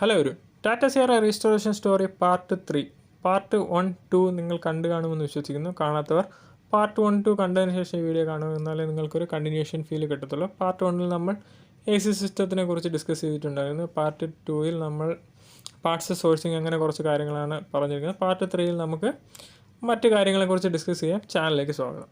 Hello ഒരു Tata Sierra restoration story part 3 part 1-2 നിങ്ങൾ കണ്ടു കാണുമെന്ന് വിശ്വസിക്കുന്നു. കാണാത്തവർ പാർട്ട് 1-2 കണ്ടതിന് ശേഷം ഈ വീഡിയോ കാണുമെന്നാലേ നിങ്ങൾക്കൊരു കണ്ടിന്യൂഷൻ ഫീൽ കിട്ടത്തുള്ളൂ. പാർട്ട് 1-ൽ നമ്മൾ AC സിസ്റ്റത്തിനെ കുറിച്ച് ഡിസ്കസ് ചെയ്തിട്ടുണ്ടായിരുന്നു. പാർട്ട് 2-ൽ നമ്മൾ പാർട്സ് സോഴ്സിങ് അങ്ങനെ കുറച്ച് കാര്യങ്ങളാണ് പറഞ്ഞിരിക്കുന്നത്. പാർട്ട് 3-ൽ നമുക്ക് മറ്റു കാര്യങ്ങളെക്കുറിച്ച് ഡിസ്കസ് ചെയ്യാം. ചാനലിലേക്ക് സ്വാഗതം.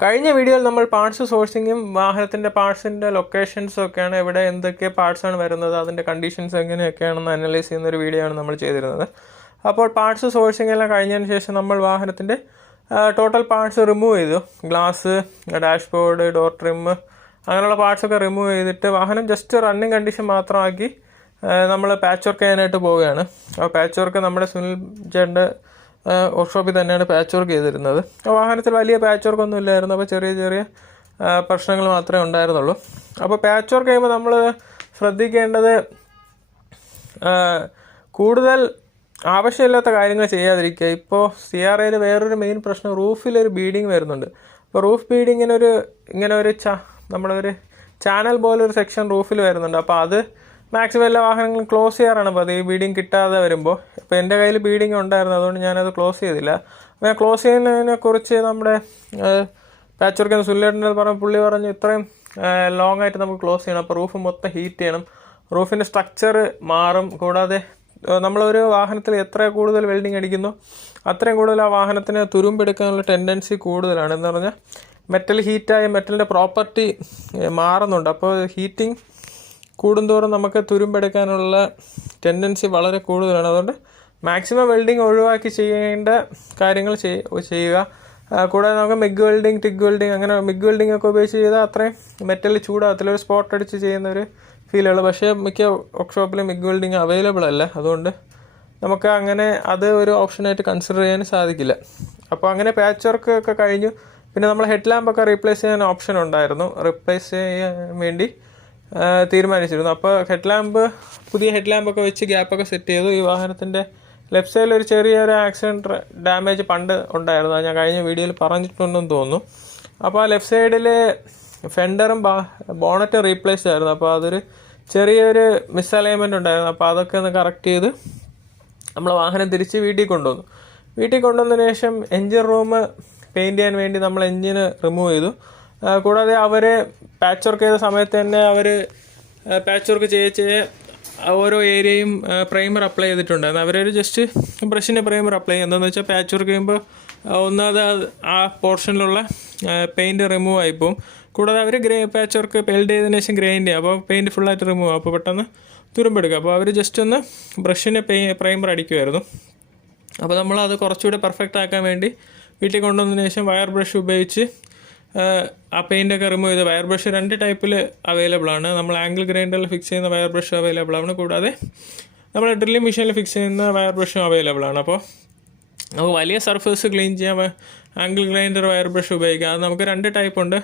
കഴിഞ്ഞ വീഡിയോയിൽ നമ്മൾ പാർട്സ് സോഴ്സിങ്ങും വാഹനത്തിൻ്റെ പാർട്സിൻ്റെ ലൊക്കേഷൻസും ഒക്കെയാണ്, എവിടെ എന്തൊക്കെ പാർട്സാണ് വരുന്നത്, അതിൻ്റെ കണ്ടീഷൻസ് എങ്ങനെയൊക്കെയാണെന്ന് അനലൈസ് ചെയ്യുന്നൊരു വീഡിയോ ആണ് നമ്മൾ ചെയ്തിരുന്നത്. അപ്പോൾ പാർട്സ് സോഴ്സിംഗ് എല്ലാം കഴിഞ്ഞതിന് ശേഷം നമ്മൾ വാഹനത്തിൻ്റെ ടോട്ടൽ പാർട്സ് റിമൂവ് ചെയ്തു. ഗ്ലാസ്, ഡാഷ്ബോർഡ്, ഡോർ ട്രിം അങ്ങനെയുള്ള പാർട്സൊക്കെ റിമൂവ് ചെയ്തിട്ട് വാഹനം ജസ്റ്റ് റണ്ണിങ് കണ്ടീഷൻ മാത്രമാക്കി നമ്മൾ പാച്ച് വർക്ക് ചെയ്യാനായിട്ട് പോവുകയാണ്. അപ്പോൾ പാച്ച് വർക്ക് നമ്മുടെ സുനിൽ ചേട്ടൻ്റെ വർക്ക്ഷോപ്പിൽ തന്നെയാണ് പാച്ച് വർക്ക് ചെയ്തിരുന്നത്. വാഹനത്തിൽ വലിയ പാച്ച് വർക്ക് ഒന്നും ഇല്ലായിരുന്നു. അപ്പോൾ ചെറിയ ചെറിയ പ്രശ്നങ്ങൾ മാത്രമേ ഉണ്ടായിരുന്നുള്ളൂ. അപ്പോൾ പാച്ച് വർക്ക് ചെയ്യുമ്പോൾ നമ്മൾ ശ്രദ്ധിക്കേണ്ടത് കൂടുതൽ ആവശ്യമില്ലാത്ത കാര്യങ്ങൾ ചെയ്യാതിരിക്കുക. ഇപ്പോൾ CRAയിൽ വേറൊരു മെയിൻ പ്രശ്നം റൂഫിലൊരു ബീഡിങ് വരുന്നുണ്ട്. അപ്പോൾ റൂഫ് ബീഡിങ്ങിനൊരു ഇങ്ങനെ നമ്മളൊരു ചാനൽ പോലൊരു സെക്ഷൻ റൂഫിൽ വരുന്നുണ്ട്. അപ്പോൾ അത് മാക്സിമം എല്ലാ വാഹനങ്ങളും ക്ലോസ് ചെയ്യാറാണ് അപ്പോൾ ഈ ബീഡിങ് കിട്ടാതെ വരുമ്പോൾ. ഇപ്പോൾ എൻ്റെ കയ്യിൽ ബീഡിങ് ഉണ്ടായിരുന്നു, അതുകൊണ്ട് ഞാനത് ക്ലോസ് ചെയ്തില്ല. അപ്പോൾ ഞാൻ ക്ലോസ് ചെയ്യുന്നതിനെക്കുറിച്ച് നമ്മുടെ പാച്ച് വർക്ക് സുല്ലേട്ടൻ്റെ പുള്ളി പറഞ്ഞു ഇത്രയും ലോങ് ആയിട്ട് നമുക്ക് ക്ലോസ് ചെയ്യണം. അപ്പോൾ റൂഫ് മൊത്തം ഹീറ്റ് ചെയ്യണം, റൂഫിൻ്റെ സ്ട്രക്ചർ മാറും. കൂടാതെ നമ്മളൊരു വാഹനത്തിൽ എത്ര കൂടുതൽ വെൽഡിങ് അടിക്കുന്നു അത്രയും കൂടുതൽ ആ വാഹനത്തിന് തുരുമ്പെടുക്കാനുള്ള ടെൻഡൻസി കൂടുതലാണ്. എന്ന് പറഞ്ഞാൽ മെറ്റൽ ഹീറ്റായി മെറ്റലിൻ്റെ പ്രോപ്പർട്ടി മാറുന്നുണ്ട്. അപ്പോൾ ഹീറ്റിംഗ് കൂടുന്തോറും നമുക്ക് തുരുമ്പെടുക്കാനുള്ള ടെൻഡൻസി വളരെ കൂടുതലാണ്. അതുകൊണ്ട് മാക്സിമം വെൽഡിങ് ഒഴിവാക്കി ചെയ്യേണ്ട കാര്യങ്ങൾ ചെയ്യുക. കൂടാതെ നമുക്ക് മിഗ് വെൽഡിങ്, ടിഗ് വെൽഡിങ്, അങ്ങനെ മിഗ് വെൽഡിങ് ഒക്കെ ഉപയോഗിച്ച് ചെയ്താൽ അത്രയും മെറ്റൽ ചൂടാകത്തില്ല, ഒരു സ്പോട്ട് അടിച്ച് ചെയ്യുന്ന ഒരു ഫീലുള്ളൂ. പക്ഷേ മിക്ക വർക്ക്ഷോപ്പിലും മിഗ് വെൽഡിങ് അവൈലബിൾ അല്ല. അതുകൊണ്ട് നമുക്ക് അങ്ങനെ അത് ഒരു ഓപ്ഷനായിട്ട് കൺസിഡർ ചെയ്യാൻ സാധിക്കില്ല. അപ്പോൾ അങ്ങനെ പാച്ച് വർക്ക് ഒക്കെ കഴിഞ്ഞു. പിന്നെ നമ്മൾ ഹെഡ് ലാമ്പൊക്കെ റീപ്ലേസ് ചെയ്യാൻ ഓപ്ഷൻ ഉണ്ടായിരുന്നു, റീപ്ലേസ് ചെയ്യാൻ വേണ്ടി തീരുമാനിച്ചിരുന്നു. അപ്പോൾ പുതിയ ഹെഡ് ലാമ്പൊക്കെ വെച്ച് ഗ്യാപ്പൊക്കെ സെറ്റ് ചെയ്തു. ഈ വാഹനത്തിൻ്റെ ലെഫ്റ്റ് സൈഡിൽ ഒരു ചെറിയൊരു ആക്സിഡൻറ്റ് ഡാമേജ് പണ്ട് ഉണ്ടായിരുന്നു, അത് ഞാൻ കഴിഞ്ഞ വീഡിയോയിൽ പറഞ്ഞിട്ടുണ്ടെന്ന് തോന്നുന്നു. അപ്പോൾ ആ ലെഫ്റ്റ് സൈഡിൽ ഫെൻഡറും ബോണറ്റും റീപ്ലേസ് ആയിരുന്നു. അപ്പോൾ അതൊരു ചെറിയൊരു മിസ്അലൈൻമെൻറ്റ് ഉണ്ടായിരുന്നു. അപ്പോൾ അതൊക്കെ ഒന്ന് കറക്റ്റ് ചെയ്ത് നമ്മൾ വാഹനം തിരിച്ച് വീട്ടിൽ കൊണ്ടുവന്നതിന് ശേഷം എൻജിൻ റൂം പെയിൻറ്റ് ചെയ്യാൻ വേണ്ടി നമ്മൾ എൻജിന് റിമൂവ് ചെയ്തു. കൂടാതെ അവർ പാച്ച് വർക്ക് ചെയ്ത സമയത്ത് തന്നെ അവർ പാച്ച് വർക്ക് ചെയ്ത് ഓരോ ഏരിയയും പ്രൈമർ അപ്ലൈ ചെയ്തിട്ടുണ്ടായിരുന്നു. അവരൊരു ജസ്റ്റ് ബ്രഷിൻ്റെ പ്രൈമർ അപ്ലൈ ചെയ്യുക. എന്താണെന്ന് വെച്ചാൽ പാച്ച് വർക്ക് ചെയ്യുമ്പോൾ ഒന്നാമത് ആ പോർഷനിലുള്ള പെയിൻറ്റ് റിമൂവ് ആയിപ്പോവും. കൂടാതെ അവർ പാച്ച് വർക്ക് പെയിൽഡ് ചെയ്തതിന് ശേഷം ഗ്രൈൻഡ് ചെയ്യുക. അപ്പോൾ പെയിൻറ്റ് ഫുള്ളായിട്ട് റിമൂവ് ആവും, അപ്പോൾ പെട്ടെന്ന് തുരുമ്പെടുക്കുക. അപ്പോൾ അവർ ജസ്റ്റ് ഒന്ന് ബ്രഷിന് പ്രൈമർ അടിക്കുമായിരുന്നു. അപ്പോൾ നമ്മളത് കുറച്ചുകൂടെ പെർഫെക്റ്റ് ആക്കാൻ വേണ്ടി വീട്ടിൽ കൊണ്ടുവന്നതിന് ശേഷം വയർ ബ്രഷ് ഉപയോഗിച്ച് ആ പെയിൻ്റൊക്കെ റിമൂവ് ചെയ്ത്, വയർ ബ്രഷ് 2 ടൈപ്പിൽ അവൈലബിൾ ആണ്. നമ്മൾ ആംഗിൾ ഗ്രൈൻഡറിൽ ഫിക്സ് ചെയ്യുന്ന വയർ ബ്രഷ് അവൈലബിൾ ആണ്. കൂടാതെ നമ്മൾ ഡ്രില്ലിംഗ് മെഷീനിൽ ഫിക്സ് ചെയ്യുന്ന വയർ ബ്രഷും അവൈലബിൾ ആണ്. അപ്പോൾ നമുക്ക് വലിയ സർഫേസ് ക്ലീൻ ചെയ്യാൻ ആംഗിൾ ഗ്രൈൻഡർ വയർ ബ്രഷ് ഉപയോഗിക്കാം. അത് നമുക്ക് 2 ടൈപ്പ് ഉണ്ട്,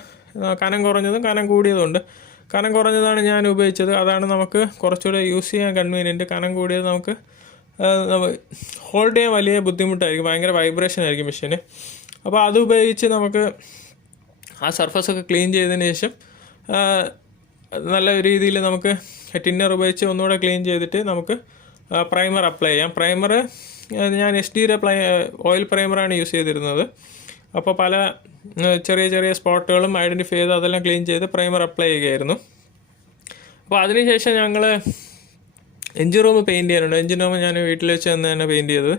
കനം കുറഞ്ഞതും കനം കൂടിയതും. കനം കുറഞ്ഞതാണ് ഞാൻ ഉപയോഗിച്ചത്, അതാണ് നമുക്ക് കുറച്ചുകൂടെ യൂസ് ചെയ്യാൻ കൺവീനിയൻറ്റ്. കനം കൂടിയത് നമുക്ക് ഹോൾഡ് ചെയ്യാൻ വലിയ ബുദ്ധിമുട്ടായിരിക്കും, ഭയങ്കര വൈബ്രേഷൻ ആയിരിക്കും മെഷീന്. അപ്പോൾ അത് ഉപയോഗിച്ച് നമുക്ക് ആ സർഫസൊക്കെ ക്ലീൻ ചെയ്തതിന് ശേഷം നല്ല രീതിയിൽ നമുക്ക് ടിന്നർ ഉപയോഗിച്ച് ഒന്നുകൂടെ ക്ലീൻ ചെയ്തിട്ട് നമുക്ക് പ്രൈമർ അപ്ലൈ ചെയ്യാം. പ്രൈമർ ഞാൻ SDയുടെ ഓയിൽ പ്രൈമറാണ് യൂസ് ചെയ്തിരുന്നത്. അപ്പോൾ പല ചെറിയ ചെറിയ സ്പോട്ടുകളും ഐഡൻറ്റിഫൈ ചെയ്ത് അതെല്ലാം ക്ലീൻ ചെയ്ത് പ്രൈമർ അപ്ലൈ ചെയ്യുകയായിരുന്നു. അപ്പോൾ അതിനുശേഷം ഞങ്ങൾ എൻജിൻ റൂം പെയിൻറ്റ് ചെയ്യാനുണ്ട്. എൻജിൻ റൂം ഞാൻ വീട്ടിൽ വെച്ച് തന്നെ പെയിൻറ്റ് ചെയ്തത്.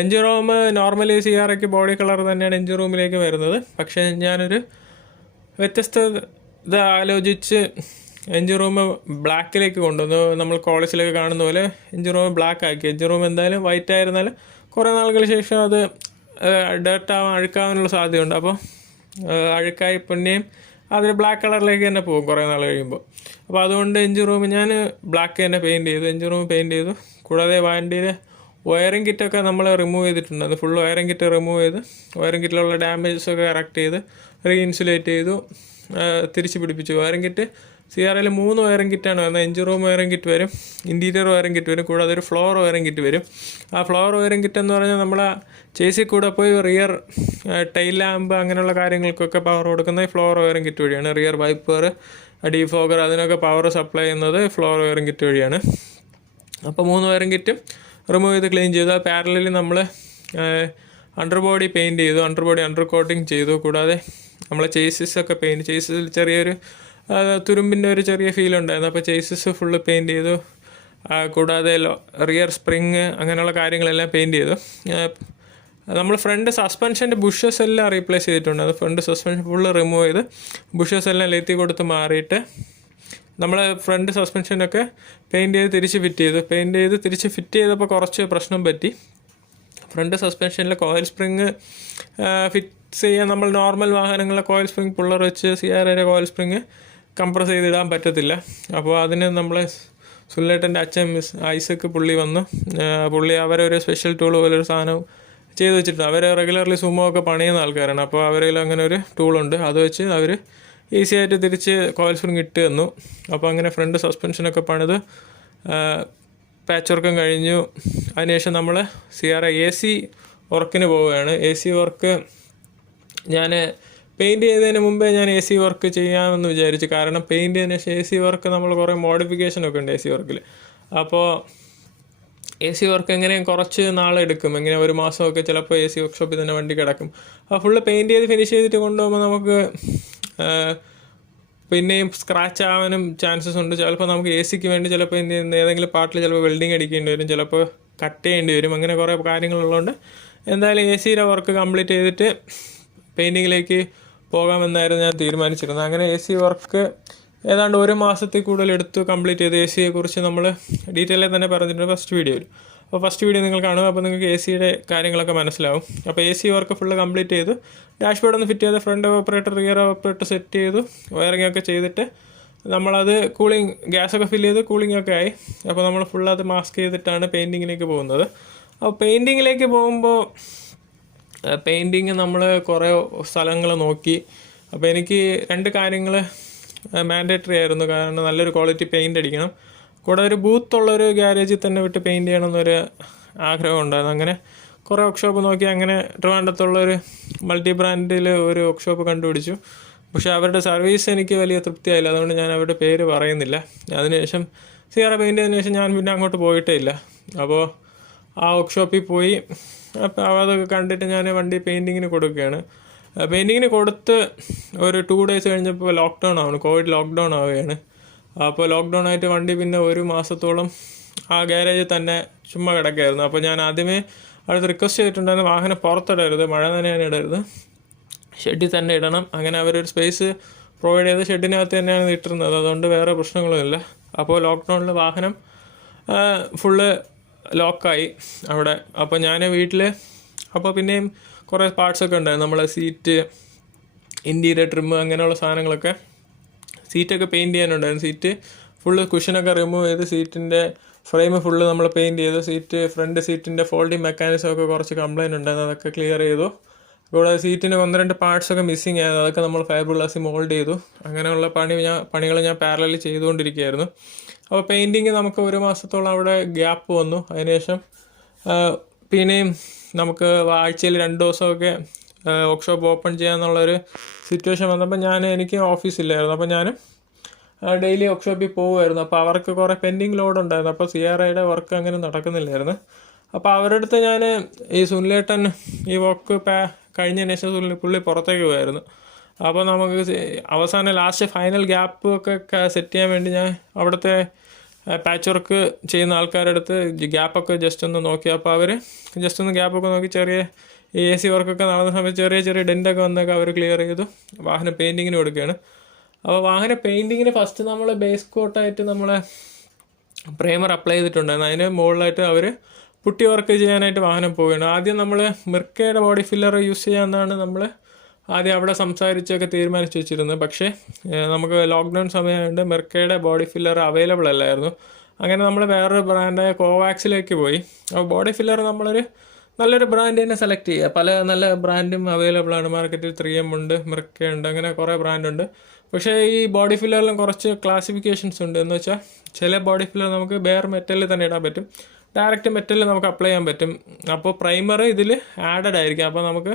എൻജിൻ റൂം നോർമലി CRAയ്ക്ക് ബോഡി കളർ തന്നെയാണ് എൻജിൻ റൂമിലേക്ക് വരുന്നത്. പക്ഷേ ഞാനൊരു വ്യത്യസ്തത ആലോചിച്ച് എൻജിൻ റൂം ബ്ലാക്കിലേക്ക് കൊണ്ടുവന്നു. നമ്മൾ കോളേജിലൊക്കെ കാണുന്ന പോലെ എൻജിൻ റൂം ബ്ലാക്ക് ആക്കി. എൻജിൻ റൂം എന്തായാലും വൈറ്റ് ആയിരുന്നാലും കുറേ നാളുകൾക്ക് ശേഷം അത് അഴുക്കാവാനുള്ള സാധ്യതയുണ്ട്. അപ്പോൾ അഴുക്കായി പിന്നെയും അതിൽ ബ്ലാക്ക് കളറിലേക്ക് തന്നെ പോകും കുറേ നാൾ കഴിയുമ്പോൾ. അപ്പോൾ അതുകൊണ്ട് എൻജിൻ റൂം ഞാൻ ബ്ലാക്ക് തന്നെ പെയിൻറ്റ് ചെയ്തു, എൻജിൻ റൂം പെയിൻറ്റ് ചെയ്തു. കൂടാതെ വണ്ടിയിൽ വയറിംഗ് കിറ്റൊക്കെ നമ്മൾ റിമൂവ് ചെയ്തിട്ടുണ്ട്. അത് ഫുൾ വയറിംഗ് കിറ്റ് റിമൂവ് ചെയ്ത് വയറിംഗ് കിറ്റിലുള്ള ഡാമേജസൊക്കെ കറക്റ്റ് ചെയ്ത് റീഇൻസുലേറ്റ് ചെയ്തു, തിരിച്ച് പിടിപ്പിച്ചു. വയറിംഗ് കിറ്റ് CRL 3 വയറിംഗ് കിറ്റാണ് വരുന്നത്. എഞ്ചിൻ റൂം വയറിംഗ് കിറ്റ് വരും, ഇൻറ്റീരിയർ വയറിംഗ് കിറ്റ് വരും, കൂടാതെ ഒരു ഫ്ലോർ വയറിംഗ് കിറ്റ് വരും. ആ ഫ്ലോർ വയറിംഗ് കിറ്റ് എന്ന് പറഞ്ഞാൽ നമ്മൾ ചേസിൽ കൂടെ പോയി റിയർ ടൈൽ ലാമ്പ് അങ്ങനെയുള്ള കാര്യങ്ങൾക്കൊക്കെ പവർ കൊടുക്കുന്നത് ഈ ഫ്ലോർ വയറിംഗ് കിറ്റ് വഴിയാണ്. റിയർ വൈപ്പർ, ഡീഫോഗർ അതിനൊക്കെ പവർ സപ്ലൈ ചെയ്യുന്നത് ഫ്ലോർ വയറിംഗ് കിറ്റ് വഴിയാണ്. അപ്പോൾ 3 വയറിംഗ് കിറ്റും റിമൂവ് ചെയ്ത് ക്ലീൻ ചെയ്തു. ആ പാരലലി നമ്മൾ അണ്ടർ ബോഡി പെയിൻറ്റ് ചെയ്തു, അണ്ടർ ബോഡി അണ്ടർ കോട്ടിങ് ചെയ്തു. കൂടാതെ നമ്മളെ ചേസിസൊക്കെ ചേസിൽ ചെറിയൊരു തുരുമ്പിൻ്റെ ഒരു ചെറിയ ഫീൽ ഉണ്ടായിരുന്നു. അപ്പോൾ ചേസിസ് ഫുള്ള് പെയിൻറ്റ് ചെയ്തു. കൂടാതെ റിയർ സ്പ്രിങ് അങ്ങനെയുള്ള കാര്യങ്ങളെല്ലാം പെയിൻറ്റ് ചെയ്തു. നമ്മൾ ഫ്രണ്ട് സസ്പെൻഷൻ്റെ ബുഷസ് എല്ലാം റീപ്ലേസ് ചെയ്തിട്ടുണ്ട്. അത് ഫ്രണ്ട് സസ്പെൻഷൻ ഫുള്ള് റിമൂവ് ചെയ്ത് ബുഷസ് എല്ലാം ലെത്തി കൊടുത്ത് മാറിയിട്ട് നമ്മൾ ഫ്രണ്ട് സസ്പെൻഷനൊക്കെ പെയിൻറ്റ് ചെയ്ത് തിരിച്ച് ഫിറ്റ് ചെയ്തപ്പോൾ കുറച്ച് പ്രശ്നം പറ്റി. ഫ്രണ്ട് സസ്പെൻഷനിലെ കോയിൽ സ്പ്രിങ് ഫിക്സ് ചെയ്യാൻ നമ്മൾ നോർമൽ വാഹനങ്ങളിലെ കോയിൽ സ്പ്രിങ് പുള്ളർ വെച്ച് CRAയുടെ കോയിൽ സ്പ്രിങ് കംപ്രസ് ചെയ്തിടാൻ പറ്റത്തില്ല. അപ്പോൾ അതിന് നമ്മളെ സുല്ലേട്ടൻ്റെ അച്ഛൻ ഐസക്ക് പുള്ളി വന്നു. പുള്ളി അവരൊരു സ്പെഷ്യൽ ടൂൾ പോലൊരു സാധനം ചെയ്ത് വെച്ചിട്ടുണ്ട്. അവർ റെഗുലർലി സുമോ ഒക്കെ പണിയുന്ന ആൾക്കാരാണ്. അപ്പോൾ അവരിൽ അങ്ങനെ ഒരു ടൂളുണ്ട്. അത് വെച്ച് അവർ ഈസി ആയിട്ട് തിരിച്ച് കോയിൽ സ്പ്രിങ് ഇട്ട് തന്നു. അപ്പോൾ അങ്ങനെ ഫ്രണ്ട് സസ്പെൻഷനൊക്കെ പണിത് പാച്ച് വർക്കും കഴിഞ്ഞു. അതിനുശേഷം നമ്മൾ CRA AC വർക്കിന് പോവുകയാണ്. AC വർക്ക് ഞാൻ പെയിൻറ്റ് ചെയ്തതിന് മുമ്പേ ഞാൻ AC വർക്ക് ചെയ്യാമെന്ന് വിചാരിച്ചു. കാരണം പെയിൻറ്റ് ചെയ്തതിന് ശേഷം AC വർക്ക് നമ്മൾ കുറേ മോഡിഫിക്കേഷനൊക്കെ ഉണ്ട് AC വർക്കിൽ. അപ്പോൾ AC വർക്ക് എങ്ങനെയും കുറച്ച് നാളെടുക്കും, എങ്ങനെ 1 മാസമൊക്കെ ചിലപ്പോൾ AC വർക്ക്ഷോപ്പിൽ തന്നെ വണ്ടി കിടക്കും. അപ്പോൾ ഫുള്ള് പെയിൻറ്റ് ചെയ്ത് ഫിനിഷ് ചെയ്തിട്ട് കൊണ്ടുപോകുമ്പോൾ നമുക്ക് പിന്നെയും സ്ക്രാച്ച് ആവാനും ചാൻസസ് ഉണ്ട്. ചിലപ്പോൾ നമുക്ക് ACക്ക് വേണ്ടി ചിലപ്പോൾ ഏതെങ്കിലും പാർട്ടിൽ ചിലപ്പോൾ വെൽഡിങ് അടിക്കേണ്ടി വരും, ചിലപ്പോൾ കട്ട് ചെയ്യേണ്ടി വരും. അങ്ങനെ കുറേ കാര്യങ്ങളുള്ളതുകൊണ്ട് എന്തായാലും ACയുടെ വർക്ക് കംപ്ലീറ്റ് ചെയ്തിട്ട് പെയിൻറ്റിങ്ങിലേക്ക് പോകാമെന്നായിരുന്നു ഞാൻ തീരുമാനിച്ചിരുന്നത്. അങ്ങനെ AC വർക്ക് ഏതാണ്ട് 1 മാസത്തിൽ കൂടുതൽ എടുത്ത് കംപ്ലീറ്റ് ചെയ്ത് ACയെക്കുറിച്ച് നമ്മൾ ഡീറ്റെയിലായി തന്നെ പറഞ്ഞിട്ടുണ്ട് ഫസ്റ്റ് വീഡിയോയിൽ. അപ്പോൾ ഫസ്റ്റ് വീഡിയോ നിങ്ങൾ കാണുക, അപ്പോൾ നിങ്ങൾക്ക് ACയുടെ കാര്യങ്ങളൊക്കെ മനസ്സിലാവും. അപ്പോൾ AC വർക്ക് ഫുള്ള് കംപ്ലീറ്റ് ചെയ്തു. ഡാഷ്ബോർഡ് ഒന്ന് ഫിറ്റ് ചെയ്ത് front operator rear operator set ചെയ്തു, വയറിംഗ് ഒക്കെ ചെയ്തിട്ട് നമ്മളത് ഗ്യാസൊക്കെ ഫില്ല് ചെയ്ത് കൂളിംഗ് ഒക്കെ ആയി. അപ്പോൾ നമ്മൾ ഫുള്ള് അത് മാസ്ക് ചെയ്തിട്ടാണ് പെയിൻറ്റിങ്ങിലേക്ക് പോകുന്നത്. അപ്പോൾ പെയിൻറ്റിങ്ങിലേക്ക് പോകുമ്പോൾ പെയിൻറ്റിങ് നമ്മൾ കുറേ സ്ഥലങ്ങൾ നോക്കി. അപ്പോൾ എനിക്ക് 2 കാര്യങ്ങൾ മാൻഡേറ്ററി ആയിരുന്നു. കാരണം നല്ലൊരു ക്വാളിറ്റി പെയിൻ്റ് അടിക്കണം, കൂടെ ഒരു ബൂത്തുള്ളൊരു ഗ്യാരേജിൽ തന്നെ വിട്ട് പെയിൻറ്റ് ചെയ്യണമെന്നൊരു ആഗ്രഹം ഉണ്ടായിരുന്നു. അങ്ങനെ കുറേ വർക്ക്ഷോപ്പ് നോക്കി. അങ്ങനെ ട്രിവാൻഡ്രത്തുള്ളൊരു മൾട്ടി ബ്രാൻഡിൽ ഒരു വർക്ക്ഷോപ്പ് കണ്ടുപിടിച്ചു. പക്ഷേ അവരുടെ സർവീസ് എനിക്ക് വലിയ തൃപ്തിയായില്ല. അതുകൊണ്ട് ഞാൻ അവരുടെ പേര് പറയുന്നില്ല. അതിനുശേഷം CRA പെയിൻറ്റ് ചെയ്തതിനു ശേഷം ഞാൻ പിന്നെ അങ്ങോട്ട് പോയിട്ടേ ഇല്ല. അപ്പോൾ ആ വർക്ക്ഷോപ്പിൽ പോയി. അപ്പോൾ അതൊക്കെ കണ്ടിട്ട് ഞാൻ വണ്ടി പെയിൻറ്റിങ്ങിന് കൊടുക്കുകയാണ്. പെയിൻറ്റിങ്ങിന് കൊടുത്ത് ഒരു 2 days കഴിഞ്ഞപ്പോൾ ലോക്ക്ഡൗൺ ആവുന്നു, കോവിഡ് ലോക്ക്ഡൗൺ ആവുകയാണ്. അപ്പോൾ ലോക്ക്ഡൗൺ ആയിട്ട് വണ്ടി പിന്നെ 1 മാസത്തോളം ആ ഗ്യാരേജിൽ തന്നെ ചുമ്മാ കിടക്കുകയായിരുന്നു. അപ്പോൾ ഞാൻ ആദ്യമേ അടുത്ത് റിക്വസ്റ്റ് ചെയ്തിട്ടുണ്ടായിരുന്നു, വാഹനം പുറത്തിടരുത്, മഴ നനയാൻ ഇടരുത്, ഷെഡിൽ തന്നെ ഇടണം. അങ്ങനെ അവരൊരു സ്പേസ് പ്രൊവൈഡ് ചെയ്ത് ഷെഡിനകത്ത് തന്നെയാണ് ഇട്ടിരുന്നത്. അതുകൊണ്ട് വേറെ പ്രശ്നങ്ങളൊന്നുമില്ല. അപ്പോൾ ലോക്ക്ഡൗണിൽ വാഹനം ഫുള്ള് ലോക്കായി അവിടെ. അപ്പോൾ ഞാൻ വീട്ടിൽ അപ്പോൾ പിന്നെയും കുറേ പാർട്സൊക്കെ ഉണ്ടായിരുന്നു. നമ്മളെ സീറ്റ്, ഇൻറ്റീരിയർ ട്രിമ്മ് അങ്ങനെയുള്ള സാധനങ്ങളൊക്കെ, സീറ്റൊക്കെ പെയിൻറ്റ് ചെയ്യാനുണ്ടായിരുന്നു. സീറ്റ് ഫുള്ള് കുഷനൊക്കെ റിമൂവ് ചെയ്ത് സീറ്റിൻ്റെ ഫ്രെയിം ഫുള്ള് നമ്മൾ പെയിൻറ്റ് ചെയ്തു. ഫ്രണ്ട് സീറ്റിൻ്റെ ഫോൾഡിങ് മെക്കാനിസം ഒക്കെ കുറച്ച് കംപ്ലയിൻ്റ് ഉണ്ടായിരുന്നു, അതൊക്കെ ക്ലിയർ ചെയ്തു. കൂടാതെ സീറ്റിന് 1-2 പാർട്സൊക്കെ മിസ്സിങ് ആയിരുന്നു, അതൊക്കെ നമ്മൾ ഫൈബർ ഗ്ലാസ് മോൾഡ് ചെയ്തു. അങ്ങനെയുള്ള പണികൾ ഞാൻ പാരലലി ചെയ്തുകൊണ്ടിരിക്കുകയായിരുന്നു. അപ്പോൾ പെയിൻറ്റിങ് നമുക്ക് 1 മാസത്തോളം അവിടെ ഗ്യാപ്പ് വന്നു. അതിനുശേഷം പിന്നെയും നമുക്ക് ആഴ്ചയിൽ 2 ദിവസമൊക്കെ വർക്ക്ഷോപ്പ് ഓപ്പൺ ചെയ്യാന്നുള്ളൊരു സിറ്റുവേഷൻ വന്നപ്പോൾ എനിക്ക് ഓഫീസില്ലായിരുന്നു. അപ്പോൾ ഞാൻ ഡെയിലി വർക്ക്ഷോപ്പിൽ പോകുമായിരുന്നു. അപ്പോൾ അവർക്ക് കുറേ പെൻഡിങ് ലോഡ് ഉണ്ടായിരുന്നു. അപ്പോൾ CRAയുടെ വർക്ക് അങ്ങനെ നടക്കുന്നില്ലായിരുന്നു. അപ്പോൾ അവരുടെ അടുത്ത് ഞാൻ ഈ സുനിലേട്ടൻ ഈ വർക്ക് കഴിഞ്ഞതിന് ശേഷം പുള്ളി പുറത്തേക്ക് പോയായിരുന്നു. അപ്പോൾ നമുക്ക് അവസാനം ലാസ്റ്റ് ഫൈനൽ ഗ്യാപ്പ് ഒക്കെ സെറ്റ് ചെയ്യാൻ വേണ്ടി ഞാൻ അവിടുത്തെ പാച്ച് വർക്ക് ചെയ്യുന്ന ആൾക്കാരുടെ അടുത്ത് ഗ്യാപ്പൊക്കെ ജസ്റ്റ് ഒന്ന് നോക്കി. അപ്പോൾ അവർ ജസ്റ്റ് ഒന്ന് ഗ്യാപ്പൊക്കെ നോക്കി, ചെറിയ AC വർക്കൊക്കെ നടന്ന സമയത്ത് ചെറിയ ഡെൻ്റൊക്കെ വന്നൊക്കെ അവർ ക്ലിയർ ചെയ്തു. വാഹനം പെയിൻറ്റിങ്ങിന് കൊടുക്കുകയാണ്. അപ്പോൾ വാഹന പെയിൻറ്റിങ്ങിന് ഫസ്റ്റ് നമ്മൾ ബേസ് കോട്ടായിട്ട് നമ്മളെ പ്രൈമർ അപ്ലൈ ചെയ്തിട്ടുണ്ടായിരുന്നു. അതിന് മുകളിലായിട്ട് അവർ പുട്ടി വർക്ക് ചെയ്യാനായിട്ട് വാഹനം പോവുകയാണ്. ആദ്യം നമ്മൾ മിർക്കയുടെ ബോഡി ഫില്ലർ യൂസ് ചെയ്യാമെന്നാണ് നമ്മൾ ആദ്യം അവിടെ സംസാരിച്ചൊക്കെ തീരുമാനിച്ച് വെച്ചിരുന്നത്. പക്ഷേ നമുക്ക് ലോക്ക്ഡൗൺ സമയമായതുകൊണ്ട് മിർക്കയുടെ ബോഡി ഫില്ലർ അവൈലബിൾ അല്ലായിരുന്നു. അങ്ങനെ നമ്മൾ വേറൊരു ബ്രാൻഡായ കോവാക്സിലേക്ക് പോയി. അപ്പോൾ ബോഡി ഫില്ലർ നമ്മളൊരു നല്ലൊരു ബ്രാൻഡ് തന്നെ സെലക്ട് ചെയ്യുക. പല നല്ല ബ്രാൻഡും അവൈലബിൾ ആണ് മാർക്കറ്റിൽ. 3M ഉണ്ട്, മിർക്ക ഉണ്ട്, അങ്ങനെ കുറേ ബ്രാൻഡുണ്ട്. പക്ഷേ ഈ ബോഡി ഫില്ലറിലും കുറച്ച് ക്ലാസിഫിക്കേഷൻസ് ഉണ്ട്. എന്ന് വെച്ചാൽ ചില ബോഡി ഫില്ലർ നമുക്ക് ബെയർ മെറ്റലിൽ തന്നെ ഇടാൻ പറ്റും, ഡയറക്റ്റ് മെറ്റലിൽ നമുക്ക് അപ്ലൈ ചെയ്യാൻ പറ്റും. അപ്പോൾ പ്രൈമർ ഇതിൽ ആഡഡ് ആയിരിക്കും. അപ്പോൾ നമുക്ക്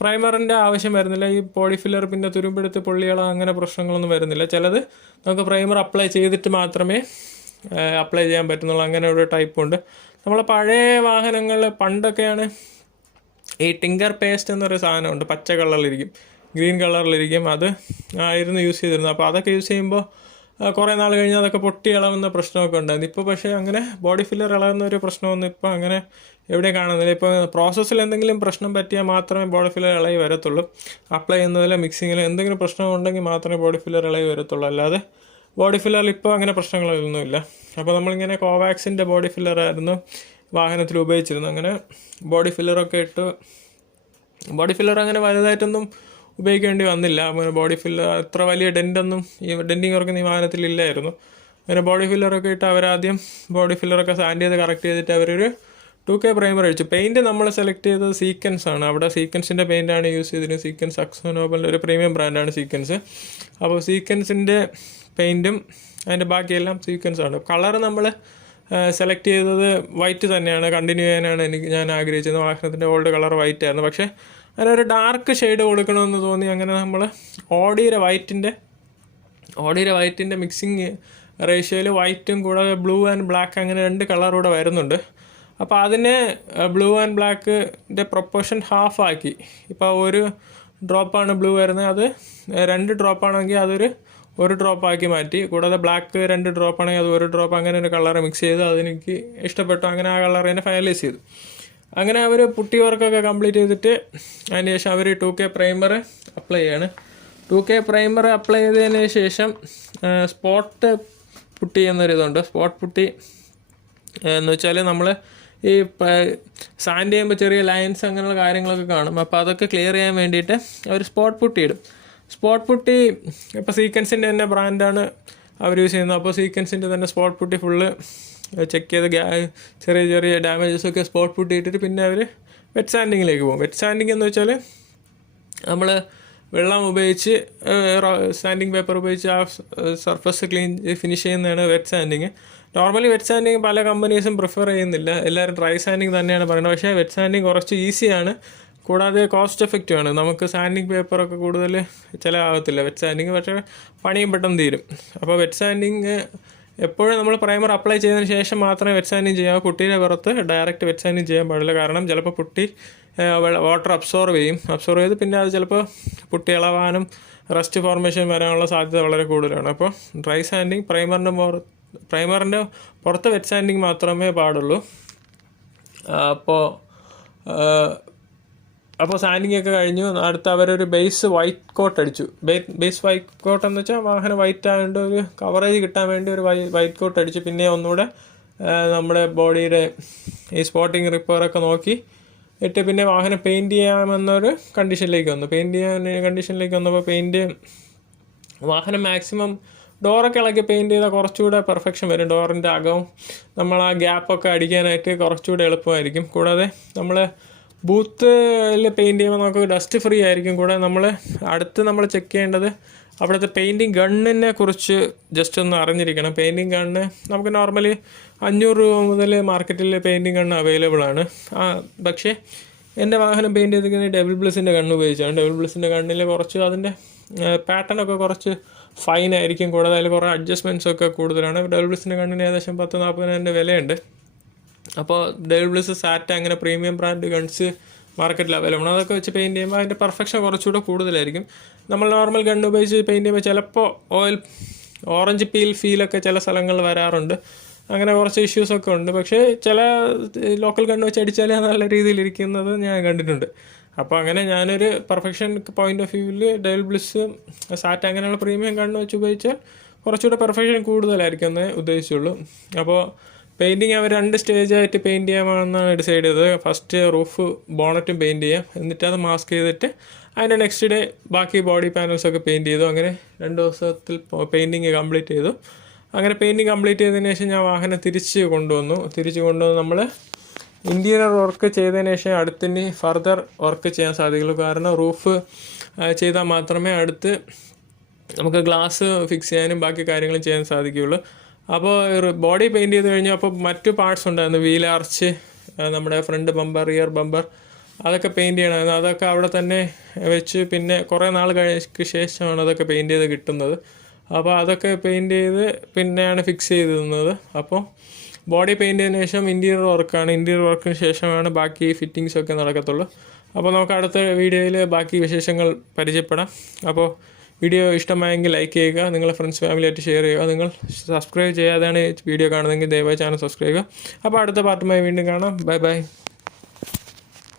പ്രൈമറിൻ്റെ ആവശ്യം വരുന്നില്ല. ഈ ബോഡി ഫില്ലർ പിന്നെ തുരുമ്പെടുത്ത് പൊള്ളികളോ അങ്ങനെ പ്രശ്നങ്ങളൊന്നും വരുന്നില്ല. ചിലത് നമുക്ക് പ്രൈമർ അപ്ലൈ ചെയ്തിട്ട് മാത്രമേ അപ്ലൈ ചെയ്യാൻ പറ്റുന്നുള്ളൂ. അങ്ങനെ ഒരു ടൈപ്പുണ്ട്. നമ്മളെ പഴയ വാഹനങ്ങൾ പണ്ടൊക്കെയാണ് ഈ ടിങ്കർ പേസ്റ്റ് എന്നൊരു സാധനമുണ്ട്, പച്ച കളറിലിരിക്കും, ഗ്രീൻ കളറിലിരിക്കും. അത് ആയിരുന്നു യൂസ് ചെയ്തിരുന്നത്. അപ്പോൾ അതൊക്കെ യൂസ് ചെയ്യുമ്പോൾ കുറേ നാൾ കഴിഞ്ഞ് അതൊക്കെ പൊട്ടി ഇളകുന്ന പ്രശ്നമൊക്കെ ഉണ്ടായിരുന്നു. ഇപ്പോൾ പക്ഷേ അങ്ങനെ ബോഡി ഫില്ലർ ഇളകുന്ന ഒരു പ്രശ്നമൊന്നും ഇപ്പോൾ അങ്ങനെ എവിടെയും കാണുന്നില്ല. ഇപ്പോൾ പ്രോസസ്സിൽ എന്തെങ്കിലും പ്രശ്നം പറ്റിയാൽ മാത്രമേ ബോഡി ഫില്ലർ ഇളകി വരത്തുള്ളൂ. അപ്ലൈ ചെയ്യുന്നതിലോ മിക്സിങ്ങിലോ എന്തെങ്കിലും പ്രശ്നം ഉണ്ടെങ്കിൽ മാത്രമേ ബോഡി ഫില്ലർ ഇളകി വരത്തുള്ളൂ. അല്ലാതെ ബോഡി ഫില്ലറിൽ ഇപ്പോൾ അങ്ങനെ പ്രശ്നങ്ങളൊന്നുമില്ല. അപ്പോൾ നമ്മളിങ്ങനെ കോവാക്സിൻ്റെ ബോഡി ഫില്ലറായിരുന്നു വാഹനത്തിൽ ഉപയോഗിച്ചിരുന്നത്. അങ്ങനെ ബോഡി ഫില്ലറൊക്കെ ഇട്ട് ബോഡി ഫില്ലർ അങ്ങനെ വലുതായിട്ടൊന്നും ഉപയോഗിക്കേണ്ടി വന്നില്ല. അങ്ങനെ ബോഡി ഫില്ലർ അത്ര വലിയ ഡെൻറ്റിങ് വർക്ക് ഈ വാഹനത്തിലില്ലായിരുന്നു. അങ്ങനെ ബോഡി ഫില്ലറൊക്കെ ഇട്ട് അവരാദ്യം ബോഡി ഫില്ലറൊക്കെ സാൻഡ് ചെയ്ത് കറക്റ്റ് ചെയ്തിട്ട് അവരൊരു 2K പ്രൈമർ അടിച്ചു. പെയിൻറ്റ് നമ്മൾ സെലക്ട് ചെയ്തത് സീക്വൻസ് ആണ്. അവിടെ സീക്വൻസിൻ്റെ പെയിൻ്റാണ് യൂസ് ചെയ്തിരുന്നത്. സീക്വൻസ് അക്സോനോബലിൻ്റെ ഒരു പ്രീമിയം ബ്രാൻഡാണ് സീക്വൻസ്. അപ്പോൾ സീക്വൻസിൻ്റെ പെയിൻറ്റും അതിൻ്റെ ബാക്കിയെല്ലാം സീക്വൻസാണ്. കളർ നമ്മൾ സെലക്ട് ചെയ്തത് വൈറ്റ് തന്നെയാണ്. കണ്ടിന്യൂ ചെയ്യാനാണ് ഞാൻ ആഗ്രഹിച്ചത്. വാഹനത്തിൻ്റെ ഓൾഡ് കളർ വൈറ്റ് ആയിരുന്നു. പക്ഷേ അതിനൊരു ഡാർക്ക് ഷെയ്ഡ് കൊടുക്കണമെന്ന് തോന്നി. അങ്ങനെ നമ്മൾ ഓഡിയുടെ വൈറ്റിൻ്റെ മിക്സിങ് റേഷ്യോയിൽ വൈറ്റും കൂടാതെ ബ്ലൂ ആൻഡ് ബ്ലാക്ക് അങ്ങനെ 2 കളർ കൂടെ വരുന്നുണ്ട്. അപ്പോൾ അതിനെ ബ്ലൂ ആൻഡ് ബ്ലാക്കിൻ്റെ പ്രൊപ്പോർഷൻ ഹാഫ് ആക്കി. ഇപ്പോൾ ഒരു ഡ്രോപ്പാണ് ബ്ലൂ വരുന്നത്, അത് 2 ഡ്രോപ്പാണെങ്കിൽ അതൊരു 1 ഡ്രോപ്പാക്കി മാറ്റി. കൂടാതെ ബ്ലാക്ക് 2 ഡ്രോപ്പാണെങ്കിൽ അത് 1 ഡ്രോപ്പ്, അങ്ങനെ ഒരു കളർ മിക്സ് ചെയ്ത് അതെനിക്ക് ഇഷ്ടപ്പെട്ടു. അങ്ങനെ ആ കളർ തന്നെ ഫൈനലൈസ് ചെയ്തു. അങ്ങനെ അവർ പുട്ടി വർക്കൊക്കെ കംപ്ലീറ്റ് ചെയ്തിട്ട് അതിന് ശേഷം അവർ 2K പ്രൈമർ അപ്ലൈ ചെയ്യാണ്. 2K പ്രൈമർ അപ്ലൈ ചെയ്തതിന് ശേഷം സ്പോട്ട് പുട്ടി എന്നൊരിതുണ്ട്. സ്പോട്ട് പുട്ടി എന്ന് വെച്ചാൽ നമ്മൾ ഈ സാൻഡ് ചെയ്യുമ്പോൾ ചെറിയ ലൈൻസ് അങ്ങനെയുള്ള കാര്യങ്ങളൊക്കെ കാണും. അപ്പോൾ അതൊക്കെ ക്ലിയർ ചെയ്യാൻ വേണ്ടിയിട്ട് അവർ സ്പോട്ട് പുട്ടി ഇടും. സ്പോട്ട് പുട്ടി ഇപ്പോൾ സീക്വൻസിൻ്റെ തന്നെ ബ്രാൻഡാണ് അവർ യൂസ് ചെയ്യുന്നത്. അപ്പോൾ സീക്വൻസിൻ്റെ തന്നെ സ്പോട്ട് പുട്ടി ഫുള്ള് ചെക്ക് ചെയ്ത് ചെറിയ ചെറിയ ഡാമേജസൊക്കെ സ്പോട്ട് പുട്ടി ഇട്ടിട്ട് പിന്നെ അവർ വെറ്റ് സാൻഡിങ്ങിലേക്ക് പോകും. വെറ്റ് സാൻഡിങ് എന്ന് വെച്ചാൽ നമ്മൾ വെള്ളം ഉപയോഗിച്ച് സാൻഡിങ് പേപ്പർ ഉപയോഗിച്ച് ആ സർഫസ് ഫിനിഷ് ചെയ്യുന്നതാണ് wet sanding. Normally wet sanding പല കമ്പനീസും പ്രിഫർ ചെയ്യുന്നില്ല, എല്ലാവരും ഡ്രൈ സാൻഡിങ് തന്നെയാണ് പറയുന്നത്. പക്ഷേ വെറ്റ് സാൻഡിങ് കുറച്ച് ഈസിയാണ്, കൂടാതെ കോസ്റ്റ് എഫക്റ്റീവ് ആണ്. നമുക്ക് സാൻഡിങ് പേപ്പറൊക്കെ കൂടുതൽ ചിലവാകത്തില്ല വെറ്റ് സാൻഡിങ്, പക്ഷേ പണിയും പെട്ടെന്ന് തീരും. അപ്പോൾ വെറ്റ് സാൻഡിങ് എപ്പോഴും നമ്മൾ പ്രൈമർ അപ്ലൈ ചെയ്തതിന് ശേഷം മാത്രമേ വെറ്റ് സാൻഡിങ് ചെയ്യാവൂ. പുട്ടിയുടെ പുറത്ത് ഡയറക്റ്റ് വെറ്റ് സാൻഡിങ് ചെയ്യാൻ പാടില്ല. കാരണം ചിലപ്പോൾ പുട്ടി വാട്ടർ അബ്സോർവ് ചെയ്ത് പിന്നെ അത് ചിലപ്പോൾ പുട്ടി ഇളവാനും റസ്റ്റ് ഫോർമേഷൻ വരാനുള്ള സാധ്യത വളരെ കൂടുതലാണ്. അപ്പോൾ ഡ്രൈ സാൻഡിങ് പ്രൈമറിൻ്റെ പുറത്ത് വെറ്റ് സാൻഡിങ് മാത്രമേ പാടുള്ളൂ. അപ്പോൾ സാൻഡിങ് ഒക്കെ കഴിഞ്ഞു. അടുത്ത് അവരൊരു ബേസ് വൈറ്റ് കോട്ട് അടിച്ചു. ബേസ് വൈറ്റ് കോട്ട് എന്ന് വെച്ചാൽ വാഹനം വൈറ്റ് ആയതുകൊണ്ട് ഒരു കവറേജ് കിട്ടാൻ വേണ്ടി ഒരു വൈറ്റ് കോട്ട് അടിച്ചു. പിന്നെ ഒന്നുകൂടെ നമ്മുടെ ബോഡിയുടെ ഈ സ്പോട്ടിങ് റിപ്പയറൊക്കെ നോക്കി ഇട്ട് പിന്നെ വാഹനം പെയിൻറ്റ് ചെയ്യാമെന്നൊരു കണ്ടീഷനിലേക്ക് വന്നപ്പോൾ വാഹനം മാക്സിമം ഡോറൊക്കെ ഇളക്കി പെയിൻറ്റ് ചെയ്താൽ കുറച്ചുകൂടെ പെർഫെക്ഷൻ വരും. ഡോറിൻ്റെ അകവും നമ്മൾ ആ ഗ്യാപ്പൊക്കെ അടിക്കാനായിട്ട് കുറച്ചുകൂടെ എളുപ്പമായിരിക്കും. കൂടാതെ നമ്മൾ ബൂത്തിൽ പെയിൻറ്റ് ചെയ്യുമ്പോൾ നമുക്ക് ഡസ്റ്റ് ഫ്രീ ആയിരിക്കും. കൂടാതെ നമ്മൾ ചെക്ക് ചെയ്യേണ്ടത് അവിടുത്തെ പെയിൻറ്റിങ് ഗണ്ണിനെ കുറിച്ച് ജസ്റ്റ് ഒന്ന് അറിഞ്ഞിരിക്കണം. പെയിൻറ്റിങ് ഗണ്ണ് നമുക്ക് നോർമലി 500 രൂപ മുതൽ മാർക്കറ്റിൽ പെയിൻറ്റിങ് ഗണ്ണ് അവൈലബിൾ ആണ്. പക്ഷേ എൻ്റെ വാഹനം പെയിൻറ്റ് ചെയ്തിരിക്കുന്നത് ഡബിൾ ബ്ലിസിൻ്റെ ഗണ്ണ് ഉപയോഗിച്ചാണ്. ഡബിൾ ബ്ലിസിൻ്റെ ഗണ്ണിൽ കുറച്ച് അതിൻ്റെ പാറ്റേണൊക്കെ കുറച്ച് ഫൈൻ ആയിരിക്കും. കൂടാതെ അതിൽ കുറേ അഡ്ജസ്റ്റ്മെൻറ്റ്സൊക്കെ കൂടുതലാണ്. ഡബിൾ ബ്ലിസിൻ്റെ ഗണ്ണിന് ഏകദേശം 10-40 വിലയുണ്ട്. അപ്പോൾ ഡബിൾ ബ്ലിസ്, സാറ്റ അങ്ങനെ പ്രീമിയം ബ്രാൻഡ് ഗൺസ് മാർക്കറ്റിൽ അവൈലബിൾ ആണ്. അതൊക്കെ വെച്ച് പെയിൻറ്റ് ചെയ്യുമ്പോൾ അതിൻ്റെ പെർഫെക്ഷൻ കുറച്ചുകൂടെ കൂടുതലായിരിക്കും. നമ്മൾ നോർമൽ ഗണ്ണ് ഉപയോഗിച്ച് പെയിൻറ്റ് ചെയ്യുമ്പോൾ ചിലപ്പോൾ ഓറഞ്ച് പീൽ ഫീലൊക്കെ ചില സ്ഥലങ്ങളിൽ വരാറുണ്ട്. അങ്ങനെ കുറച്ച് ഇഷ്യൂസൊക്കെ ഉണ്ട്. പക്ഷേ ചില ലോക്കൽ ഗണ്ണ് വെച്ച് അടിച്ചാൽ നല്ല രീതിയിലിരിക്കുന്നത് ഞാൻ കണ്ടിട്ടുണ്ട്. അപ്പോൾ അങ്ങനെ ഞാനൊരു പെർഫെക്ഷൻ പോയിൻ്റ് ഓഫ് വ്യൂവിൽ ഡബിൾ ബ്ലിസ്, സാറ്റ അങ്ങനെയുള്ള പ്രീമിയം ഗണ്ണ് വെച്ച് ഉപയോഗിച്ചാൽ കുറച്ചുകൂടെ പെർഫെക്ഷൻ കൂടുതലായിരിക്കും എന്നേ ഉദ്ദേശിച്ചുള്ളൂ. അപ്പോൾ പെയിൻറ്റിങ് അവർ 2 സ്റ്റേജായിട്ട് പെയിൻറ്റ് ചെയ്യാമെന്നാണ് ഡിസൈഡ് ചെയ്തത്. ഫസ്റ്റ് റൂഫ് ബോണറ്റും പെയിൻറ്റ് ചെയ്യാം, എന്നിട്ട് അത് മാസ്ക് ചെയ്തിട്ട് അതിൻ്റെ നെക്സ്റ്റ് ഡേ ബാക്കി ബോഡി പാനൽസൊക്കെ പെയിൻറ്റ് ചെയ്തു. അങ്ങനെ 2 ദിവസത്തിൽ പെയിൻറ്റിങ് കംപ്ലീറ്റ് ചെയ്തു. അങ്ങനെ പെയിൻറ്റിങ് കംപ്ലീറ്റ് ചെയ്തതിന് ശേഷം ഞാൻ വാഹനം തിരിച്ച് കൊണ്ടുവന്നു നമ്മൾ ഇൻറ്റീരിയർ വർക്ക് ചെയ്തതിന് ശേഷം അടുത്തിനി ഫർദർ വർക്ക് ചെയ്യാൻ സാധിക്കുള്ളൂ. കാരണം റൂഫ് ചെയ്താൽ മാത്രമേ അടുത്ത് നമുക്ക് ഗ്ലാസ് ഫിക്സ് ചെയ്യാനും ബാക്കി കാര്യങ്ങളും ചെയ്യാൻ സാധിക്കുകയുള്ളൂ. അപ്പോൾ ബോഡി പെയിൻറ്റ് ചെയ്ത് കഴിഞ്ഞാൽ അപ്പോൾ മറ്റു പാർട്സ് ഉണ്ടായിരുന്നു, വീൽ ആർച്ച്, നമ്മുടെ ഫ്രണ്ട് ബമ്പർ, റിയർ ബമ്പർ, അതൊക്കെ പെയിൻറ്റ് ചെയ്യണമായിരുന്നു. അതൊക്കെ അവിടെ തന്നെ വെച്ച് പിന്നെ കുറേ നാൾ ശേഷമാണ് അതൊക്കെ പെയിൻറ്റ് ചെയ്ത് കിട്ടുന്നത്. അപ്പോൾ അതൊക്കെ പെയിൻറ്റ് ചെയ്ത് പിന്നെയാണ് ഫിക്സ് ചെയ്ത് തന്നത്. അപ്പോൾ ബോഡി പെയിൻറ്റ് ചെയ്തതിന് ശേഷം ഇൻറ്റീരിയർ വർക്കാണ്. ഇൻറ്റീരിയർ വർക്കിന് ശേഷമാണ് ബാക്കി ഫിറ്റിങ്സൊക്കെ നടക്കത്തുള്ളൂ. അപ്പോൾ നമുക്ക് അടുത്ത വീഡിയോയിൽ ബാക്കി വിശേഷങ്ങൾ പരിചയപ്പെടാം. അപ്പോൾ വീഡിയോ ഇഷ്ടമായെങ്കിൽ ലൈക്ക് ചെയ്യുക, നിങ്ങളുടെ ഫ്രണ്ട്സ് ഫാമിലിയായിട്ട് ഷെയർ ചെയ്യുക. നിങ്ങൾ സബ്സ്ക്രൈബ് ചെയ്യാതെയാണ് വീഡിയോ കാണുന്നതെങ്കിൽ ദയവായി ചാനൽ സബ്സ്ക്രൈബ് ചെയ്യുക. അപ്പോൾ അടുത്ത പാർട്ടുമായി വീണ്ടും കാണാം. Bye bye.